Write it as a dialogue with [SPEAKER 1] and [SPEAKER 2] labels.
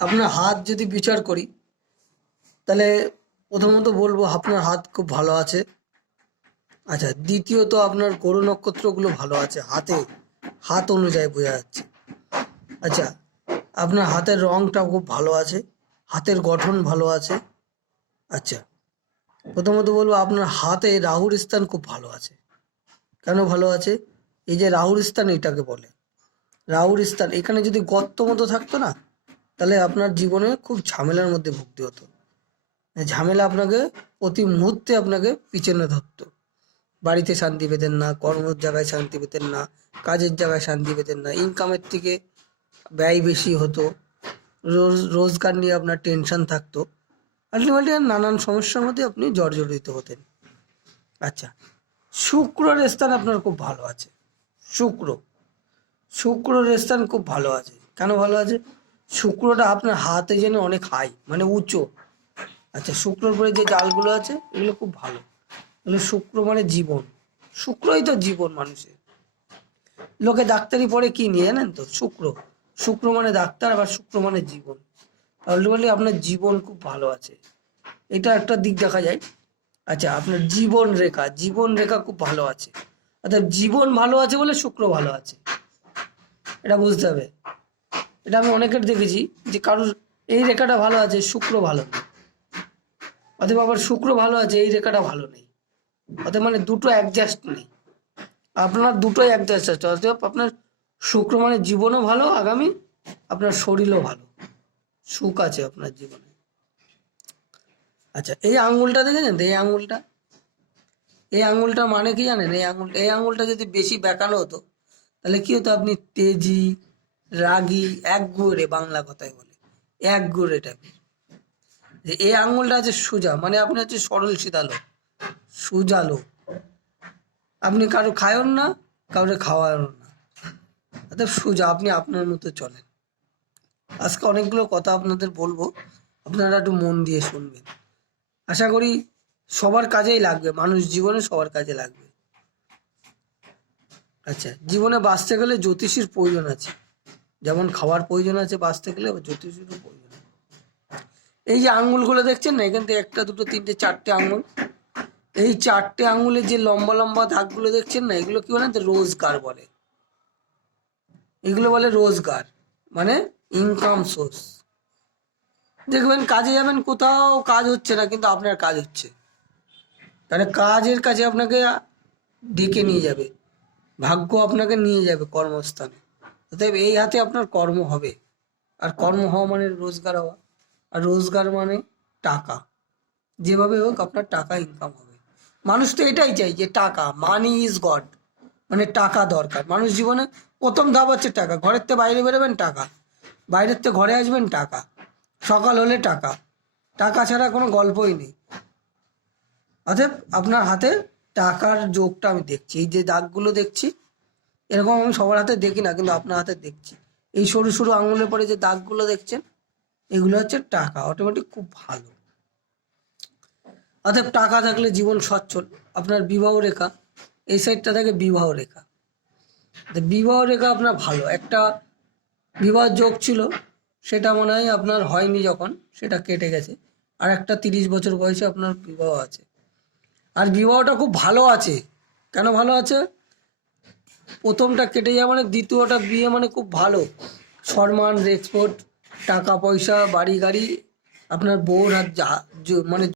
[SPEAKER 1] আপনার হাত যদি বিচার করি, তাহলে প্রথমত বলব আপনার হাত খুব ভালো আছে। আচ্ছা দ্বিতীয়ত আপনার গরু নক্ষত্রগুলো ভালো আছে, হাতে, হাত অনুযায়ী বোঝা যাচ্ছে। আচ্ছা আপনার হাতের রংটা খুব ভালো আছে, হাতের গঠন ভালো আছে। আচ্ছা প্রথমত বলব আপনার হাতে রাহুর স্থান খুব ভালো আছে। কেন ভালো আছে? এই যে রাহুর স্থান এটাকে বলে। রাহুর স্থান, এখানে যদি গর্ত মতো থাকতো না তাহলে আপনার জীবনে খুব ঝামেলার মধ্যে ভুগতে হতো। ঝামেলা আপনাকে প্রতি মুহূর্তে আপনাকে পিছনে ধরতো। বাড়িতে শান্তি পেতেন না, কর্মের জায়গায় শান্তি পেতেন না, কাজের জায়গায় শান্তি পেতেন না ইনকামের থেকে ব্যয় বেশি হতো, রোজ, রোজগার নিয়ে আপনার টেনশন থাকতো। আলটিমেটলি নানান সমস্যার মধ্যে আপনি জর্জরিত হতেন। আচ্ছা শুক্রর স্থান আপনার খুব ভালো আছে। শুক্র, শুক্রর স্থান খুব ভালো আছে। কেন ভালো আছে? শুক্রটা আপনার হাতে যেন অনেক হাই মানে উঁচু। আচ্ছা শুক্রর পরে যে জালগুলো আছে, এগুলো খুব ভালো। এগুলো শুক্র মানে জীবন। শুক্রই তো জীবন মানুষের। লোকে ডাক্তারি পড়ে কি নিয়ে, জানেন তো? শুক্র। শুক্র মানে ডাক্তার, আবার শুক্র মানে জীবন। আলটিমেটলি আপনার জীবন খুব ভালো আছে। এটা একটা দিক দেখা যায়। আচ্ছা আপনার জীবন রেখা। জীবন রেখা খুব ভালো আছে। অর্থাৎ জীবন ভালো আছে বলে শুক্র ভালো আছে। এটা বুঝতে হবে। এটা আমি অনেকের দেখেছি যে কারোর এই রেখাটা ভালো আছে, শুক্র ভালো নেই। অথবা আবার শুক্র ভালো আছে, এই রেখাটা ভালো নেই। অতএব মানে দুটো অ্যাডজাস্ট নেই। আপনার দুটোই অ্যাডজাস্ট আছে। অতএব আপনার শুক্র মানে জীবনও ভালো, আগামী আপনার শরীরও ভালো। সুখ আছে আপনার জীবনে। আচ্ছা এই আঙ্গুলটা দেখেছেন? তো এই আঙ্গুলটা এই আঙ্গুলটা মানে কি জানেন? এই আঙ্গুলটা এই আঙ্গুলটা যদি বেশি বেঁকানো হতো, তাহলে কি হতো? আপনি তেজি রাগী, এক গুড়ে বাংলা কথায় বলে। এক গুড়ে টাইপের যে এই আঙুলটা আছে সোজা মানে আপনি হচ্ছে সরল সিধালো সুজালো আপনি কারও খায়ন না, কাউরে খাওয়ান না। অর্থাৎ সোজা, আপনি আপনার মতো চলেন। আজকে অনেকগুলো কথা আপনাদের বলব, আপনারা একটু মন দিয়ে শুনবেন। আশা করি সবার কাজেই লাগবে, মানুষ জীবনে সবার কাজে লাগবে। আচ্ছা জীবনে বাঁচতে গেলে জ্যোতিষীর প্রয়োজন আছে। যেমন খাওয়ার প্রয়োজন আছে বাঁচতে গেলে জ্যোতিষীরও প্রয়োজন এই যে আঙ্গুলগুলো দেখছেন না, এখান থেকে একটা, দুটো, তিনটে, চারটে আঙুল এই চারটে আঙুলের যে লম্বা লম্বা দাগগুলো দেখছেন না, এগুলো কি বলেন রোজগার বলে। এগুলো বলে রোজগার মানে ইনকাম সোর্স দেখবেন কাজে যাবেন কোথাও, কাজ হচ্ছে না, কিন্তু আপনার কাজ হচ্ছে। তাহলে কাজের কাছে আপনাকে ডেকে নিয়ে যাবে, ভাগ্য আপনাকে নিয়ে যাবে কর্মস্থানে। অতএব এই হাতে আপনার কর্ম হবে। আর কর্ম হওয়া মানে রোজগার হওয়া। আর রোজগার মানে টাকা। যেভাবে হোক আপনার টাকা ইনকাম হবে। মানুষ তো এটাই চাই যে টাকা মানি ইজ গড মানে টাকা দরকার। মানুষ জীবনে প্রথম ধাপ হচ্ছে টাকা। ঘরের থেকে বাইরে বেরোবেন, টাকা। বাইরের থেকে ঘরে আসবেন, টাকা। সকাল হলে টাকা। টাকা ছাড়া কোনো গল্পই নেই। অতএব আপনার হাতে টাকার যোগটা আমি দেখছি। এই যে দাগগুলো দেখছি এরকম আমি সবার হাতে দেখি না, কিন্তু আপনার হাতে দেখছি। এই সরু সরু আঙুলের পরে যে দাগগুলো দেখছেন, এগুলো হচ্ছে টাকা অটোমেটিক খুব ভালো। অতএব টাকা থাকলে জীবন সচ্ছল। আপনার বিবাহ রেখা, এই সাইডটা থাকে বিবাহ রেখা। বিবাহ রেখা আপনার ভালো। একটা বিবাহ যোগ ছিল, সেটা মনে হয় আপনার হয়নি যখন, সেটা কেটে গেছে। আর একটা তিরিশ বছর বয়সে আপনার বিবাহ আছে। আর বিবাহটা খুব ভালো আছে। কেন ভালো আছে? প্রথমটা কেটে যাওয়া মানে দ্বিতীয়টা বিয়ে মানে খুব ভালো। সম্মান রেসপোর্ট টাকা পয়সা বাড়ি গাড়ি আপনার বউর আর যা- মানে